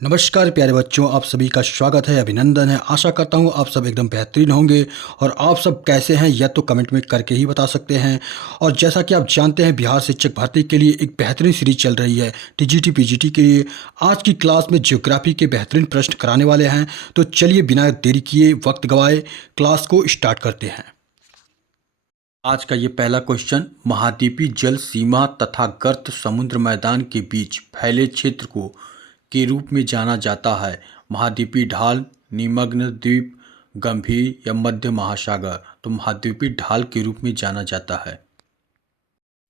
नमस्कार प्यारे बच्चों, आप सभी का स्वागत है, अभिनंदन है। आशा करता हूँ आप सब एकदम बेहतरीन होंगे। और आप सब कैसे हैं यह तो कमेंट में करके ही बता सकते हैं। और जैसा कि आप जानते हैं, बिहार शिक्षक भर्ती के लिए एक बेहतरीन सीरीज चल रही है टीजीटी पीजीटी के लिए। आज की क्लास में ज्योग्राफी के बेहतरीन प्रश्न कराने वाले हैं। तो चलिए बिना देरी किए, वक्त गवाए, क्लास को स्टार्ट करते हैं। आज का ये पहला क्वेश्चन, महाद्वीपीय जल सीमा तथा गर्त समुद्र मैदान के बीच फैले क्षेत्र को के रूप में जाना जाता है। महाद्वीपीय ढाल, निमग्न द्वीप, गंभीर या मध्य महासागर। तो महाद्वीपीय ढाल के रूप में जाना जाता है।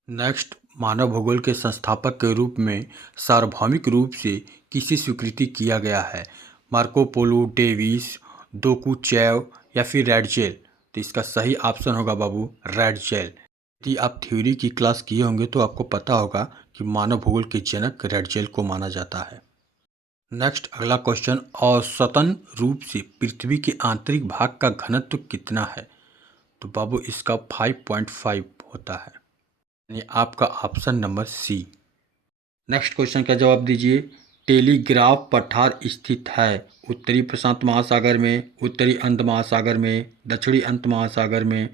नेक्स्ट, मानव भूगोल के संस्थापक के रूप में सार्वभौमिक रूप से किसे स्वीकृति किया गया है? मार्को पोलो, डेविस, दोकुचेव या फिर रैडजेल। तो इसका सही ऑप्शन होगा बाबू रैडजेल। यदि आप थ्योरी की क्लास किए होंगे तो आपको पता होगा कि मानव भूगोल के जनक रैडजेल को माना जाता है। नेक्स्ट, अगला क्वेश्चन, औसतन रूप से पृथ्वी के आंतरिक भाग का घनत्व कितना है? तो बाबू इसका 5.5 होता है, यानी आपका option number C. Next question का जवाब दीजिए। टेलीग्राफ पठार स्थित है उत्तरी प्रशांत महासागर में, उत्तरी अंध महासागर में, दक्षिणी अंत महासागर में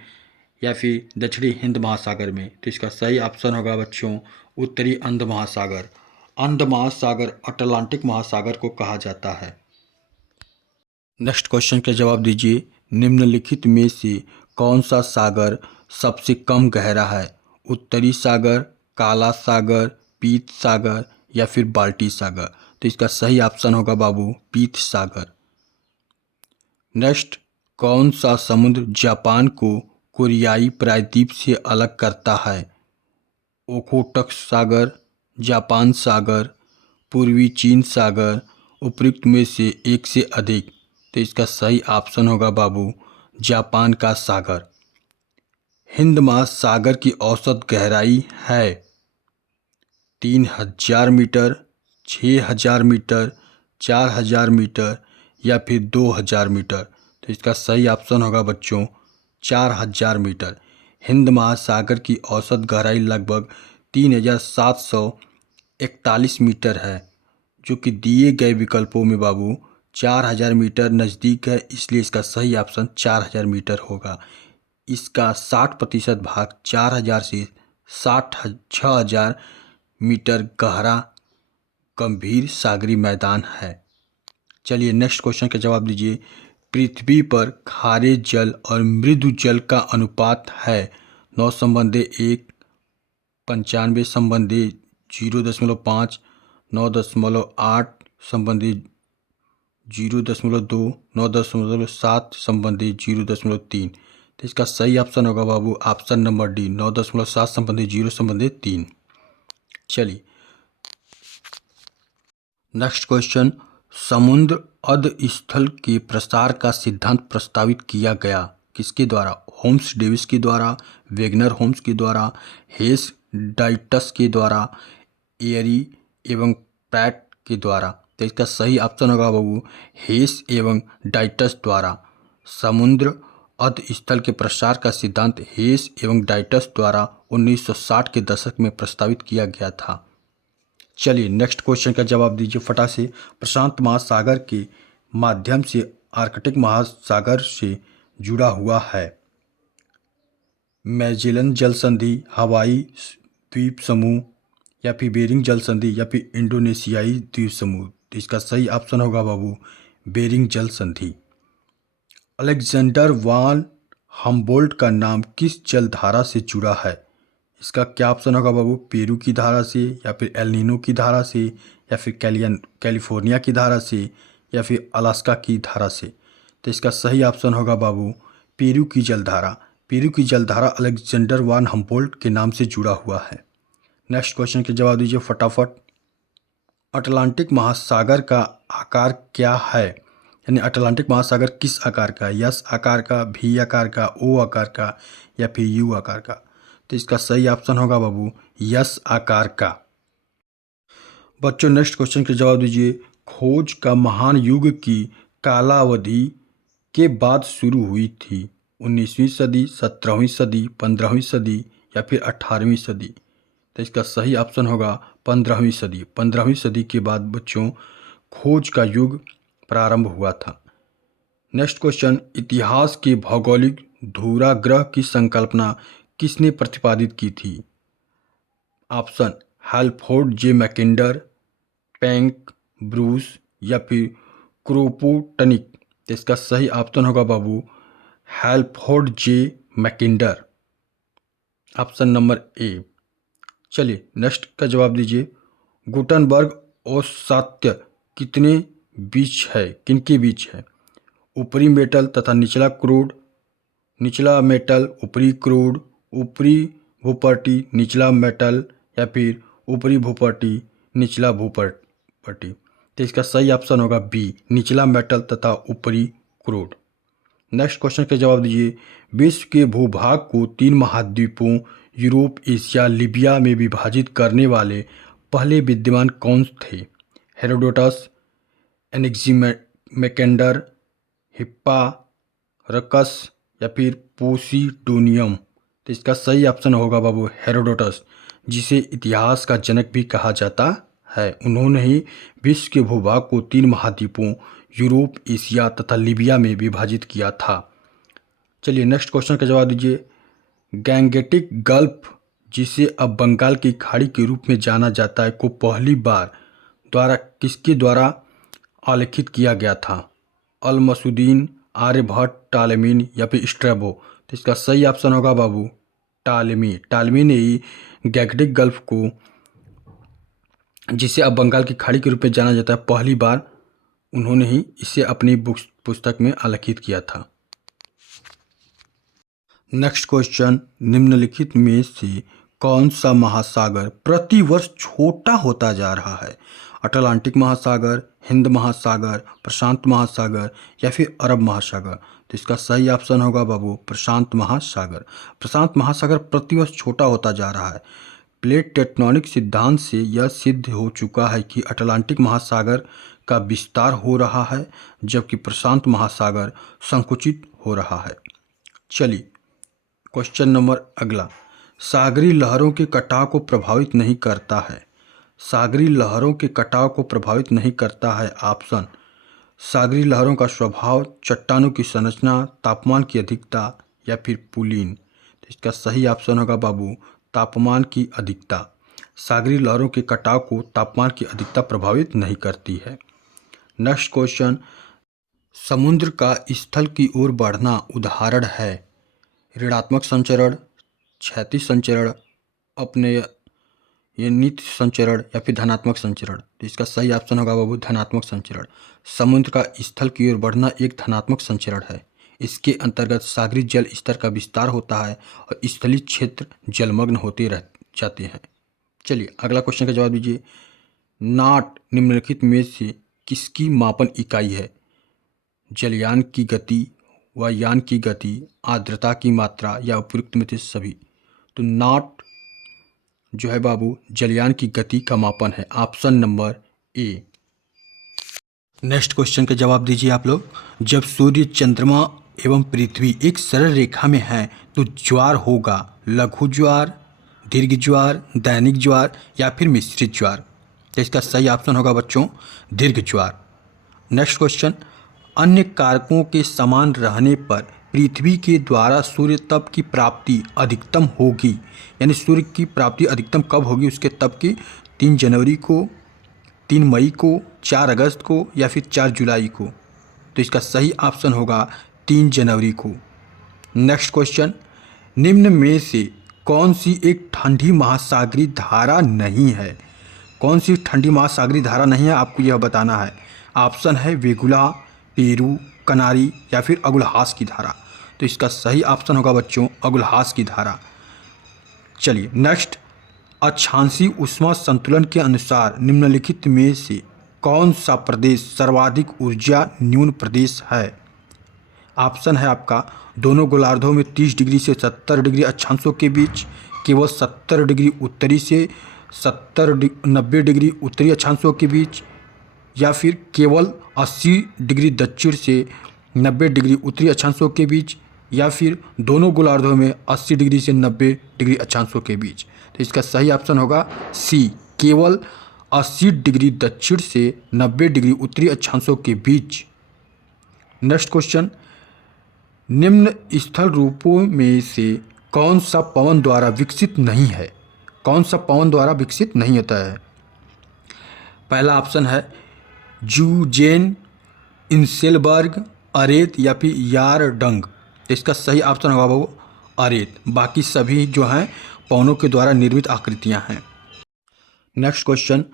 या फिर दक्षिणी हिंद महासागर में। तो इसका सही ऑप्शन होगा बच्चों उत्तरी अंध महासागर। अंध महासागर अटलांटिक महासागर को कहा जाता है। नेक्स्ट क्वेश्चन का जवाब दीजिए। निम्नलिखित में से कौन सा सागर सबसे कम गहरा है? उत्तरी सागर, काला सागर, पीत सागर या फिर बाल्टी सागर। तो इसका सही ऑप्शन होगा बाबू पीत सागर। नेक्स्ट, कौन सा समुद्र जापान को कोरियाई प्रायद्वीप से अलग करता है? ओखोटक सागर, जापान सागर, पूर्वी चीन सागर, उपयुक्त में से एक से अधिक। तो इसका सही ऑप्शन होगा बाबू जापान का सागर। हिंद महासागर की औसत गहराई है 3000 मीटर, 6000 मीटर, 4000 मीटर या फिर 2000 मीटर। तो इसका सही ऑप्शन होगा बच्चों 4000 मीटर। हिंद महासागर की औसत गहराई लगभग 3741 मीटर है, जो कि दिए गए विकल्पों में बाबू 4000 मीटर नज़दीक है, इसलिए इसका सही ऑप्शन 4000 मीटर होगा। इसका 60% भाग 4000 से 6000 मीटर गहरा गंभीर सागरी मैदान है। चलिए नेक्स्ट क्वेश्चन का जवाब दीजिए। पृथ्वी पर खारे जल और मृदु जल का अनुपात है 9/1, 95/0.5, 9.8/0.2, 9.7/0.3। तो इसका सही ऑप्शन होगा बाबू ऑप्शन नंबर डी 9.7/0.3। चलिए नेक्स्ट क्वेश्चन, समुद्र अधस्थल के प्रसार का सिद्धांत प्रस्तावित किया गया किसके द्वारा? होम्स डेविस के द्वारा, वेगनर होम्स के द्वारा, हेस डाइटस के द्वारा, एयरी एवं प्रैट के द्वारा। तो इसका सही ऑप्शन होगा बाबू हेस एवं डाइटस द्वारा। समुद्र अधस्थल के प्रसार का सिद्धांत हेस एवं डाइटस द्वारा 1960 के दशक में प्रस्तावित किया गया था। चलिए नेक्स्ट क्वेश्चन का जवाब दीजिए फटा से। प्रशांत महासागर के माध्यम से आर्कटिक महासागर से जुड़ा हुआ है मैजेलन जल संधि, हवाई द्वीप समूह या फिर बेरिंग जल संधि या फिर इंडोनेशियाई द्वीप समूह। तो इसका सही ऑप्शन होगा बाबू बेरिंग जल संधि। अलेक्जेंडर वान हम्बोल्ट का नाम किस जलधारा से जुड़ा है? इसका क्या ऑप्शन होगा बाबू पेरू की धारा से या फिर एल नीनो की धारा से या फिर कैलिफोर्निया की धारा से या फिर अलास्का की धारा से। तो इसका सही ऑप्शन होगा बाबू पेरू की जलधारा। पेरू की जलधारा अलेक्जेंडर वान हम्बोल्ट के नाम से जुड़ा हुआ है। नेक्स्ट क्वेश्चन के जवाब दीजिए फटाफट। अटलांटिक महासागर का आकार क्या है? यानी अटलांटिक महासागर किस आकार का है? एस आकार का, भी आकार का, ओ आकार का या फिर यू आकार का। तो इसका सही ऑप्शन होगा बाबू यस आकार का। बच्चों नेक्स्ट क्वेश्चन के जवाब दीजिए। खोज का महान युग की कालावधि के बाद शुरू हुई थी 19वीं सदी, 17वीं सदी, 15वीं सदी या फिर 18वीं सदी। तो इसका सही ऑप्शन होगा 15वीं सदी। 15वीं सदी के बाद बच्चों खोज का युग प्रारंभ हुआ था। नेक्स्ट क्वेश्चन, इतिहास के भौगोलिक धूराग्रह की संकल्पना किसने प्रतिपादित की थी? ऑप्शन हैल्फोर्ड जे मैकिंडर, पैंक, ब्रूस या फिर क्रोपोटनिक। तो इसका सही ऑप्शन होगा बाबू हैल्फोर्ड जे मैकिंडर, ऑप्शन नंबर ए। चलिए नेक्स्ट का जवाब दीजिए। गुटनबर्ग औषात्य कितने बीच है, किनके बीच है? ऊपरी मेटल तथा निचला क्रूड, निचला मेटल ऊपरी क्रूड, ऊपरी भूपर्टी निचला मेटल या फिर ऊपरी भूपर्टी निचला भूपर्टी। तो इसका सही ऑप्शन होगा बी, निचला मेटल तथा ऊपरी क्रूड। नेक्स्ट क्वेश्चन का जवाब दीजिए। विश्व के भूभाग को 3 महाद्वीपों यूरोप, एशिया, लीबिया में विभाजित करने वाले पहले विद्वान कौन थे? हेरोडोटस, एनेक्सिमेंडर, हिप्पारकस या फिर पोसीडोनियम। तो इसका सही ऑप्शन होगा बाबू हेरोडोटस, जिसे इतिहास का जनक भी कहा जाता है। उन्होंने ही विश्व के भूभाग को 3 महाद्वीपों यूरोप, एशिया तथा लीबिया में विभाजित किया था। चलिए नेक्स्ट क्वेश्चन का जवाब दीजिए। गैंगेटिक गल्फ, जिसे अब बंगाल की खाड़ी के रूप में जाना जाता है, को पहली बार किसके द्वारा आलेखित किया गया था? अलमसुद्दीन, आर्यभट्ट, टालेमी या फिर स्ट्रैबो। तो इसका सही ऑप्शन होगा बाबू टालेमी। टालेमी ने ही गैंगेटिक गल्फ को, जिसे अब बंगाल की खाड़ी के रूप में जाना जाता है, पहली बार उन्होंने ही इसे अपनी पुस्तक में आलेखित किया था। नेक्स्ट क्वेश्चन, निम्नलिखित में से कौन सा महासागर प्रतिवर्ष छोटा होता जा रहा है? अटलांटिक महासागर, हिंद महासागर, प्रशांत महासागर या फिर अरब महासागर। तो इसका सही ऑप्शन होगा बाबू प्रशांत महासागर। प्रशांत महासागर प्रतिवर्ष छोटा होता जा रहा है। प्लेट टेक्टोनिक सिद्धांत से यह सिद्ध हो चुका है कि अटलांटिक महासागर का विस्तार हो रहा है, जबकि प्रशांत महासागर संकुचित हो रहा है। चलिए क्वेश्चन नंबर अगला, सागरी लहरों के कटाव को प्रभावित नहीं करता है। सागरी लहरों के कटाव को प्रभावित नहीं करता है। ऑप्शन, सागरी लहरों का स्वभाव, चट्टानों की संरचना, तापमान की अधिकता या फिर पुलिन। तो इसका सही ऑप्शन होगा बाबू तापमान की अधिकता। सागरी लहरों के कटाव को तापमान की अधिकता प्रभावित नहीं करती है। नेक्स्ट क्वेश्चन, समुद्र का स्थल की ओर बढ़ना उदाहरण है ऋणात्मक संचरण, क्षैतिज संचरण, अपनयनित संचरण या फिर धनात्मक संचरण। तो इसका सही ऑप्शन होगा बाबू धनात्मक संचरण। समुद्र का स्थल की ओर बढ़ना एक धनात्मक संचरण है। इसके अंतर्गत सागरी जल स्तर का विस्तार होता है और स्थलीय क्षेत्र जलमग्न होते रह जाते हैं। चलिए अगला क्वेश्चन का जवाब दीजिए। नाट निम्नलिखित में से किसकी मापन इकाई है? जलयान की गति, वायुयान की गति, आर्द्रता की मात्रा या उपयुक्त में से सभी। तो नाट जो है बाबू जलयान की गति का मापन है, option number A. Next question का जवाब दीजिए आप लोग। जब सूर्य, चंद्रमा एवं पृथ्वी एक सरल रेखा में है तो ज्वार होगा लघु ज्वार, दीर्घ ज्वार, दैनिक ज्वार या फिर मिश्रित ज्वार। तो इसका सही ऑप्शन होगा बच्चों दीर्घ ज्वार। नेक्स्ट क्वेश्चन, अन्य कारकों के समान रहने पर पृथ्वी के द्वारा सूर्य तप की प्राप्ति अधिकतम होगी, यानी सूर्य की प्राप्ति अधिकतम कब होगी? उसके तप की 3 जनवरी को, 3 मई को, 4 अगस्त को या फिर 4 जुलाई को। तो इसका सही ऑप्शन होगा 3 जनवरी को। नेक्स्ट क्वेश्चन, निम्न में से कौन सी एक ठंडी महासागरीय धारा नहीं है? कौन सी ठंडी महासागरीय धारा नहीं है आपको यह बताना है। ऑप्शन है वेगुला, पेरू, कनारी या फिर अगुलहास की धारा। तो इसका सही ऑप्शन होगा बच्चों अगुलहास की धारा। चलिए नेक्स्ट, अक्षांशीय ऊष्मा संतुलन के अनुसार निम्नलिखित में से कौन सा प्रदेश सर्वाधिक ऊर्जा न्यून प्रदेश है? ऑप्शन है आपका दोनों गोलार्धों में 30 डिग्री से 70 डिग्री अक्षांशों के बीच, केवल 70 डिग्री उत्तरी से 90 डिग्री उत्तरी अक्षांशों के बीच, या फिर केवल 80 डिग्री दक्षिण से 90 डिग्री उत्तरी अक्षांशों के बीच, या फिर दोनों गोलार्धों में 80 डिग्री से 90 डिग्री अक्षांशों के बीच। तो इसका सही ऑप्शन होगा सी, केवल 80 डिग्री दक्षिण से 90 डिग्री उत्तरी अक्षांशों के बीच। नेक्स्ट क्वेश्चन, निम्न स्थल रूपों में से कौन सा पवन द्वारा विकसित नहीं है? कौन सा पवन द्वारा विकसित नहीं होता है? पहला ऑप्शन है जूजेन, इंसेलबर्ग, अरेत या फिर यारडंग। इसका सही ऑप्शन होगा वो अरेत। बाकी सभी जो हैं पवनों के द्वारा निर्मित आकृतियां हैं। नेक्स्ट क्वेश्चन,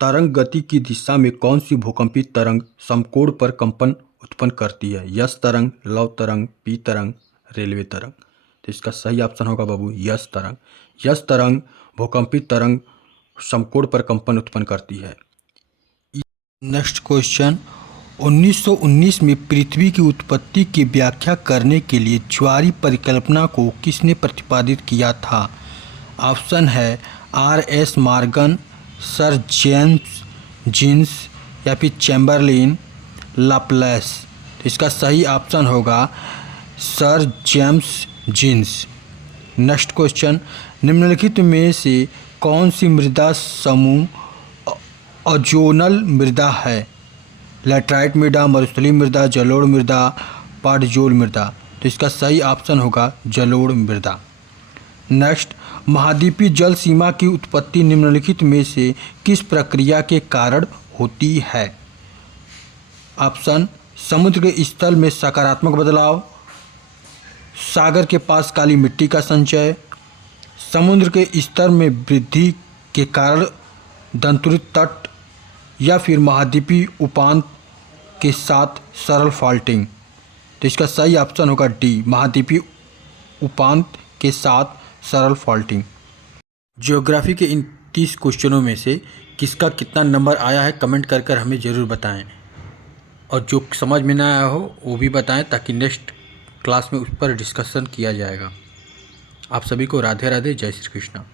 तरंग गति की दिशा में कौन सी भूकंपीय तरंग समकोण पर कंपन उत्पन्न करती है? यस तरंग, लव तरंग, पी तरंग, रेलवे तरंग। तो इसका सही ऑप्शन होगा बाबू यस तरंग। यस तरंग भूकंपीय तरंग समकोण पर कंपन उत्पन्न करती है। नेक्स्ट क्वेश्चन, 1919 में पृथ्वी की उत्पत्ति की व्याख्या करने के लिए ज्वारीय परिकल्पना को किसने प्रतिपादित किया था? ऑप्शन है R.S. Morgan, sir James jeans या फिर चैम्बरलिन लाप्लास। तो इसका सही ऑप्शन होगा sir James Jeans. Next question, निम्नलिखित में से कौन सी मृदा समूह अजोनल मृदा है? लैटराइट मृदा, मरुस्थलीय मृदा, जलोढ़ मृदा, पाटजोल मृदा। तो इसका सही ऑप्शन होगा जलोढ़ मृदा। नेक्स्ट, महाद्वीपीय जल सीमा की उत्पत्ति निम्नलिखित में से किस प्रक्रिया के कारण होती है? ऑप्शन, समुद्र के स्तर में सकारात्मक बदलाव, सागर के पास काली मिट्टी का संचय, समुद्र के स्तर में वृद्धि के कारण दंतुरित तट, या फिर महाद्वीपीय उपांत के साथ सरल फॉल्टिंग। तो इसका सही ऑप्शन होगा डी, महाद्वीपीय उपांत के साथ सरल फॉल्टिंग। ज्योग्राफी के इन 30 क्वेश्चनों में से किसका कितना नंबर आया है कमेंट कर कर हमें ज़रूर बताएं, और जो समझ में ना आया हो वो भी बताएं, ताकि नेक्स्ट क्लास में उस पर डिस्कशन किया जाएगा। आप सभी को राधे राधे, जय श्री कृष्णा।